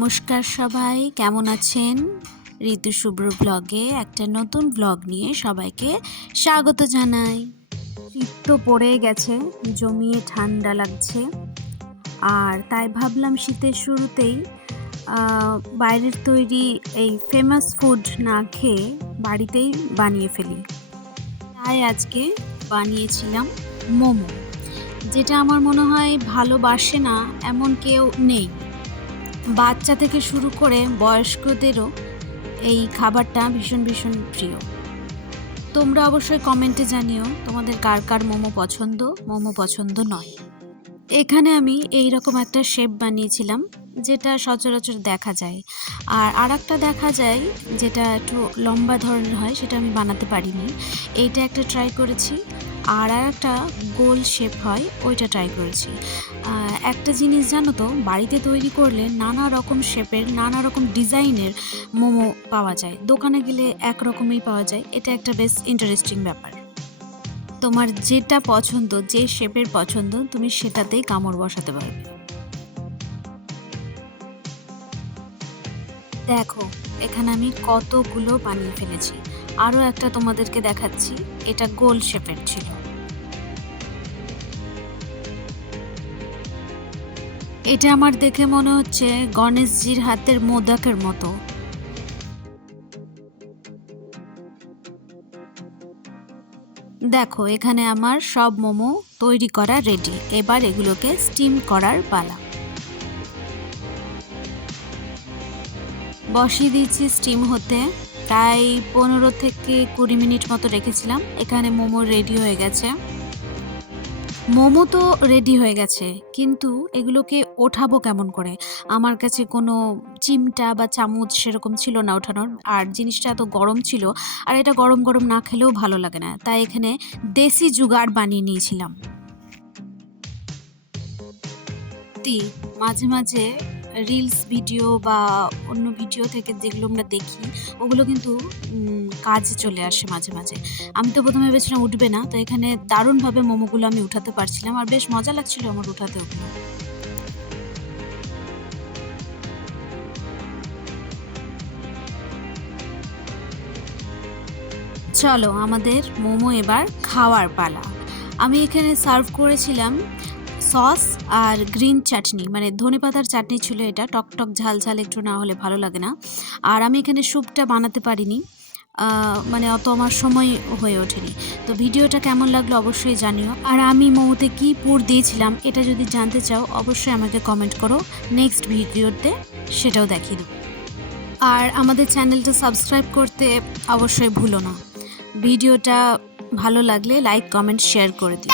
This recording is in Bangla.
নমস্কার সবাই, কেমন আছেন? ঋতু শুভ্র ব্লগে একটা নতুন ব্লগ নিয়ে সবাইকে স্বাগত জানাই। শীত তো পড়ে গেছে, জমিয়ে ঠান্ডা লাগছে, আর তাই ভাবলাম শীতের শুরুতেই বাইরের তৈরি এই ফেমাস ফুড না খেয়ে বাড়িতেই বানিয়ে ফেলি। তাই আজকে বানিয়েছিলাম মোমো, যেটা আমার মনে হয় ভালোবাসে না এমন কেউ নেই। বাচ্চা থেকে শুরু করে বয়স্কদেরও এই খাবারটা ভীষণ ভীষণ প্রিয়। তোমরা অবশ্যই কমেন্টে জানিও তোমাদের কার কার মোমো পছন্দ নয়। এখানে আমি এই রকম একটা শেপ বানিয়েছিলাম, যেটা সচরাচর দেখা যায়। আর একটা দেখা যায় যেটা একটু লম্বা ধরনের হয়, সেটা আমি বানাতে পারিনি। এইটা একটা ট্রাই করেছি, আর একটা গোল শেপ হয় ওইটা ট্রাই করেছি। একটা জিনিস জানো তো, বাড়িতে তৈরি করলে নানা রকম শেপের, নানা রকম ডিজাইনের মোমো পাওয়া যায়। দোকানে গেলে একরকমই পাওয়া যায়। এটা একটা বেশ ইন্টারেস্টিং ব্যাপার। তোমার যেটা পছন্দ, যে শেপের পছন্দ, তুমি সেটাতেই কামড় বসাতে পারবে। দেখো, এখানে আমি কতগুলো বানিয়ে ফেলেছি। আরও একটা তোমাদেরকে দেখাচ্ছি, এটা গোল শেপের ছিল। এটা আমার দেখে মনে হচ্ছে গণেশজির হাতের মোদকের মতো। দেখো, এখানে আমার সব মোমো তৈরি করা রেডি। এবার এগুলোকে স্টিম করার পালা। বসিয়ে দিয়েছি স্টিম হতে, প্রায় 15 থেকে 20 মিনিট মতো রেখেছিলাম। এখানে মোমো রেডি হয়ে গেছে। মোমো তো রেডি হয়ে গেছে, কিন্তু এগুলোকে ওঠাবো কেমন করে? আমার কাছে কোনো চিমটা বা চামচ সেরকম ছিল না ওঠানোর, আর জিনিসটা এত গরম ছিল, আর এটা গরম গরম না খেলেও ভালো লাগে না। তাই এখানে দেশি জুগাড় বানিয়ে নিয়েছিলাম। মাঝে মাঝে রিলস ভিডিও বা অন্য ভিডিও থেকে যেগুলো আমরা দেখি, ওগুলো কিন্তু কাজে চলে আসে মাঝে মাঝে। আমি তো প্রথমে ভেবেছিলাম উঠবে না, তো এখানে দারুণভাবে মোমোগুলো আমি উঠাতে পারছিলাম, আর বেশ মজা লাগছিল আমার উঠাতে ওগুলো। চলো, আমাদের মোমো এবার খাওয়ার পালা। আমি এখানে সার্ভ করেছিলাম সস আর গ্রিন চাটনি, মানে ধনেপাতার চাটনি ছিল এটা। টকটক ঝাল ঝাল একটু না হলে ভালো লাগে না। আর আমি এখানে স্যুপটা বানাতে পারিনি, মানে অত আমার সময় হয়ে ওঠেনি। তো ভিডিওটা কেমন লাগলো অবশ্যই জানিও। আর আমি মোমোতে কী পুর দিয়েছিলাম এটা যদি জানতে চাও, অবশ্যই আমাকে কমেন্ট করো। নেক্সট ভিডিওতে সেটাও দেখিয়ে দেবো। আর আমাদের চ্যানেলটা সাবস্ক্রাইব করতে অবশ্যই ভুলো না। ভিডিওটা ভালো লাগলে লাইক, কমেন্ট, শেয়ার করে দিও।